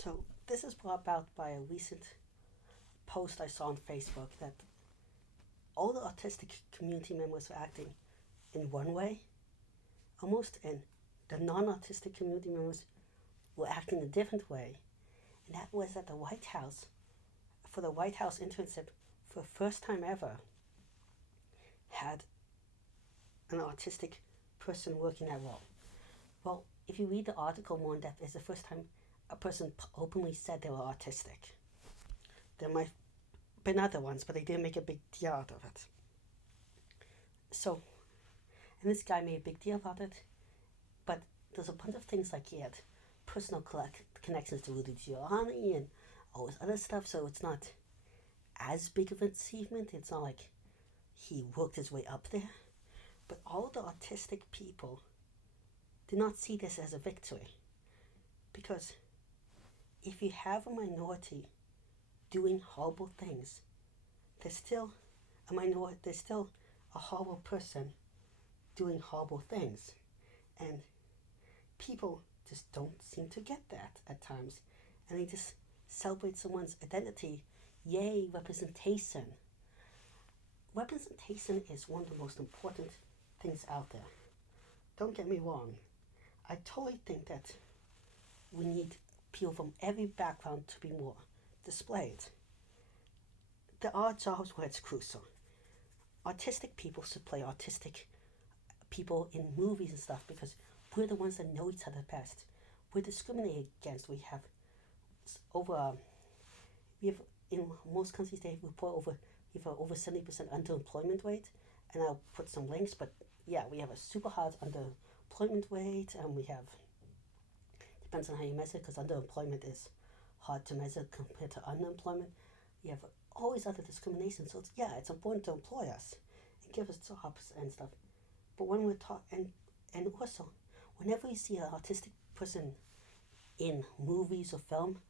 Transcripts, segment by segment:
So this is brought about by a recent post I saw on Facebook that all the autistic community members were acting in one way, almost, and the non-autistic community members were acting a different way. And that was at the White House, for the White House internship, for the first time ever, had an autistic person working that role. Well, if you read the article more in depth, it's the first time a person openly said they were autistic. There might have been other ones, but they didn't make a big deal out of it. So, and this guy made a big deal about it, but there's a bunch of things like he had personal connections to Rudy Giuliani and all this other stuff, so it's not as big of an achievement. It's not like he worked his way up there. But all the autistic people did not see this as a victory. Because if you have a minority doing horrible things, there's still a minority, there's still a horrible person doing horrible things. And people just don't seem to get that at times. And they just celebrate someone's identity. Yay, representation. Representation is one of the most important things out there. Don't get me wrong. I totally think that we need people from every background to be more displayed. There are jobs where it's crucial. Autistic people should play autistic people in movies and stuff because we're the ones that know each other best. We're discriminated against. We have in most countries they report we have over 70% underemployment rate, and I'll put some links. But yeah, we have a super hard underemployment rate, and we have depends on how you measure because underemployment is hard to measure compared to unemployment. We have always other discrimination, so it's important to employ us and give us jobs and stuff. But when we're talking, and also, whenever you see an autistic person in movies or film,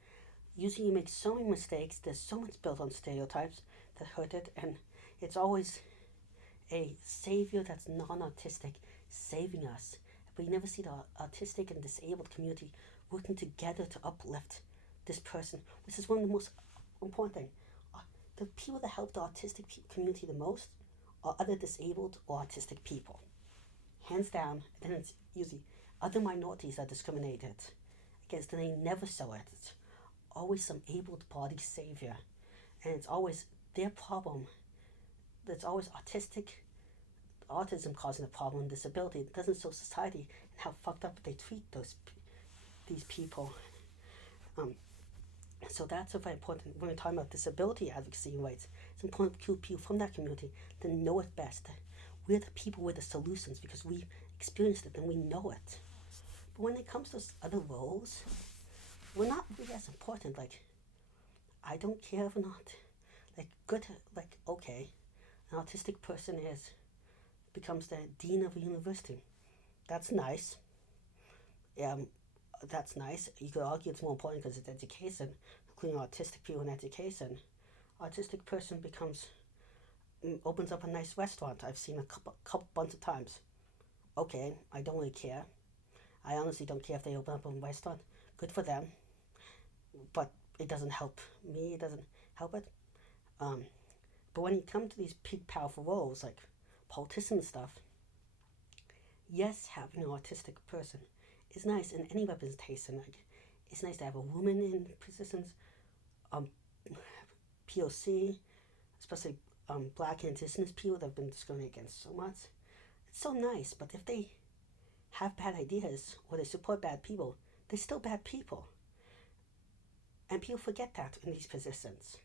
usually you make so many mistakes. There's so much built on stereotypes that hurt it, and it's always a savior that's non-autistic saving us. But you never see the autistic and disabled community working together to uplift this person, which is one of the most important things. The people that help the autistic community the most are other disabled or autistic people. Hands down, and then it's usually other minorities that are discriminated against, and they never show it. It's always some able-bodied savior, and it's always their problem. It's always autism causing the problem, disability. It doesn't show society and how fucked up they treat these people. So that's very important when we're talking about disability advocacy rights. It's important to people from that community that know it best. We're the people with the solutions because we experienced it and we know it. But when it comes to other roles, we're not really as important. Like, I don't care if we're not okay, an autistic person becomes the dean of a university. That's nice. That's nice. You could argue it's more important because it's education, including autistic people in education. Autistic person opens up a nice restaurant. I've seen a couple bunch of times. Okay, I don't really care. I honestly don't care if they open up a restaurant. Good for them. But it doesn't help me. It doesn't help it. But when you come to these big, powerful roles like politicians and stuff, yes, having an autistic person is nice in any representation. Like, it's nice to have a woman in positions, POC, especially black and indigenous people that have been discriminated against so much. It's so nice, but if they have bad ideas or they support bad people, they're still bad people. And people forget that in these positions.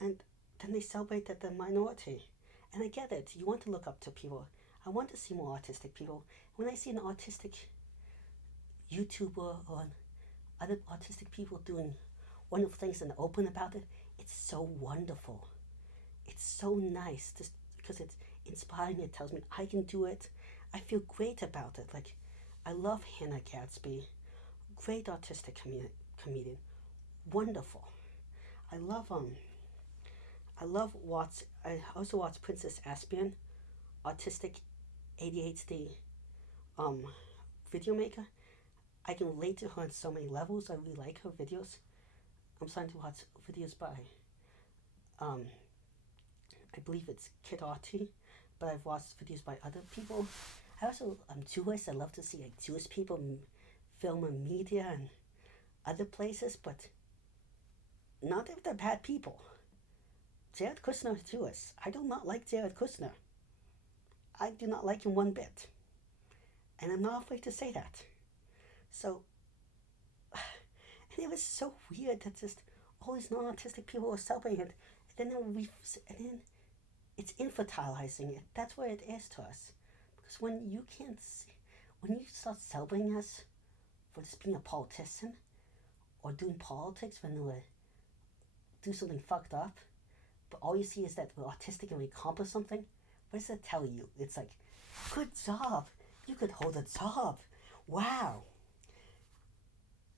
And then they celebrate that they're a minority. And I get it. You want to look up to people. I want to see more autistic people. When I see an autistic YouTuber or other autistic people doing wonderful things and open about it, it's so wonderful. It's so nice just because it's inspiring. It tells me I can do it. I feel great about it. Like, I love Hannah Gadsby. Great autistic comedian. Wonderful. I also watch Princess Aspian, autistic ADHD video maker. I can relate to her on so many levels. I really like her videos. I'm starting to watch videos by, um, I believe it's Kid Arty, but I've watched videos by other people. I'm Jewish. I love to see like Jewish people film in media and other places, but not if they're bad people. Jared Kushner is Jewish. I do not like Jared Kushner. I do not like him one bit. And I'm not afraid to say that. So, and it was so weird that just all these non-autistic people were celebrating it. And then it's infantilizing it. That's what it is to us. Because when you start celebrating us for just being a politician or doing politics when we do something fucked up, but all you see is that we're autistic and we accomplish something, what does that tell you? It's like, good job. You could hold a job. Wow.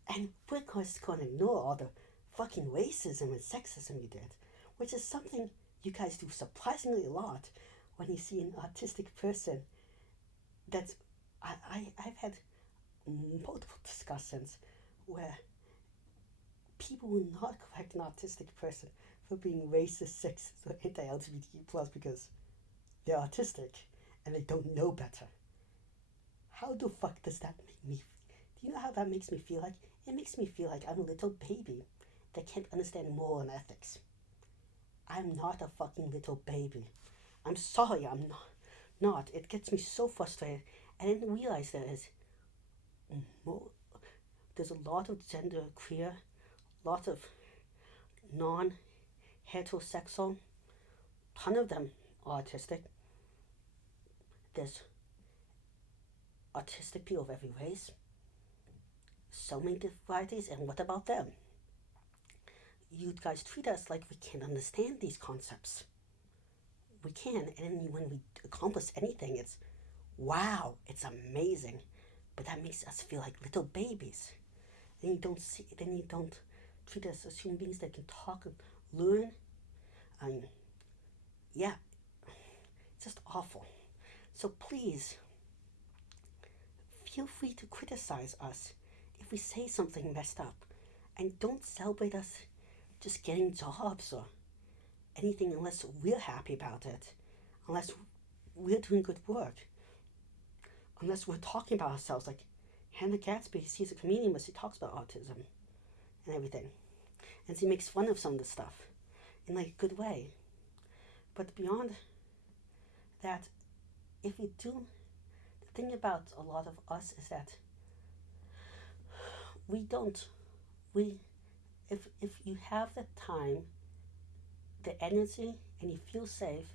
And we're just going to ignore all the fucking racism and sexism you did, which is something you guys do surprisingly a lot when you see an autistic person that's... I've had multiple discussions where people will not correct an autistic person for being racist, sexist, or anti-LGBTQ+ because they're autistic and they don't know better. How the fuck does that make me? Do you know how that makes me feel like? It makes me feel like I'm a little baby that can't understand moral and ethics. I'm not a fucking little baby. I'm sorry, I'm not. It gets me so frustrated. And I didn't realize there's a lot of gender queer, lot of non-heterosexual, ton of them are autistic. There's autistic people of every race, so many different varieties, and what about them? You guys treat us like we can't understand these concepts. We can, and when we accomplish anything, it's wow, it's amazing, but that makes us feel like little babies. Then you don't treat us as human beings that can talk and learn. I mean, yeah, it's just awful. So please, feel free to criticize us if we say something messed up, and don't celebrate us just getting jobs or anything unless we're happy about it, unless we're doing good work, unless we're talking about ourselves. Like Hannah Gatsby, she's a comedian, but she talks about autism and everything, and she makes fun of some of the stuff in like a good way. But beyond that, if we do, the thing about a lot of us is that if you have the time, the energy, and you feel safe,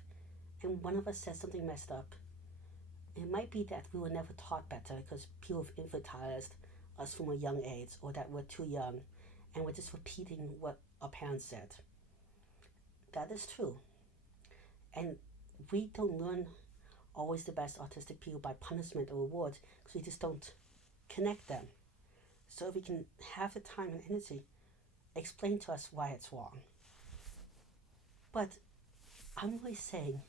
and one of us says something messed up, it might be that we were never taught better because people have infantilized us from a young age, or that we're too young and we're just repeating what our parents said. That is true. And we don't learn always the best autistic people by punishment or reward because we just don't connect them. So if we can have the time and energy, explain to us why it's wrong. But I'm really saying,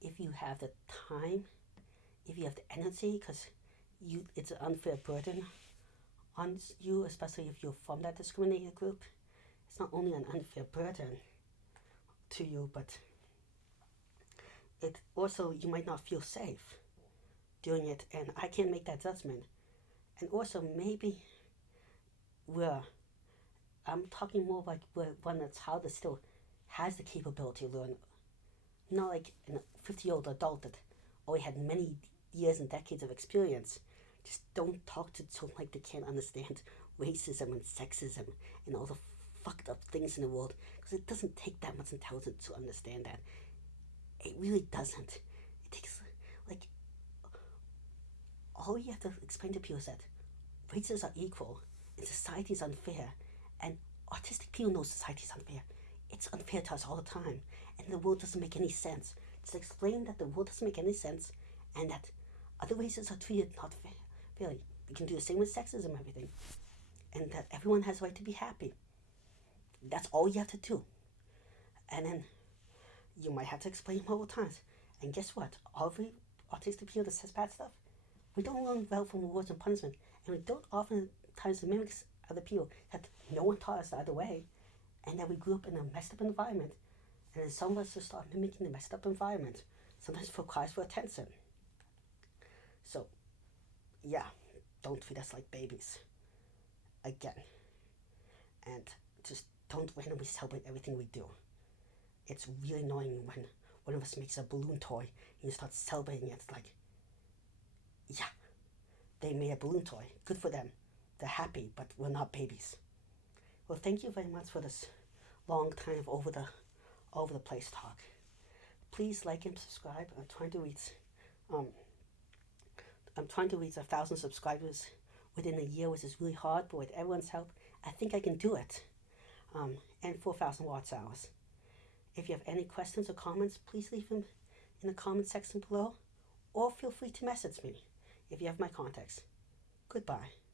if you have the time, if you have the energy, because it's an unfair burden on you, especially if you're from that discriminated group. It's not only an unfair burden to you, but it also, you might not feel safe doing it, and I can't make that judgment. And also, maybe I'm talking more like one that's how that still has the capability to learn, not like a 50-year-old adult that already had many years and decades of experience. Just don't talk to children like they can't understand racism and sexism and all the fucked up things in the world, because it doesn't take that much intelligence to understand that. It really doesn't. It takes, like, all you have to explain to people is that races are equal and society is unfair, and autistic people know society is unfair. It's unfair to us all the time, and the world doesn't make any sense. Just explain that the world doesn't make any sense, and that other races are treated not fairly. We can do the same with sexism and everything, and that everyone has a right to be happy. That's all you have to do. And then you might have to explain multiple times. And guess what? Every autistic people that says bad stuff, we don't learn well from rewards and punishment, And we don't oftentimes mimic other people, that no one taught us the other way, and that we grew up in a messed up environment, and then some of us just start mimicking the messed up environment, sometimes for cries for attention. So, yeah, don't treat us like babies. Again. And just don't randomly celebrate everything we do. It's really annoying when one of us makes a balloon toy and you start celebrating it. It's like, yeah, they made a balloon toy. Good for them. They're happy, but we're not babies. Well, thank you very much for this long time of over the place talk. Please like and subscribe. Um, I'm trying to reach 1,000 subscribers within a year, which is really hard. But with everyone's help, I think I can do it. And 4,000 watts hours. If you have any questions or comments, please leave them in the comment section below, or feel free to message me if you have my contacts. Goodbye.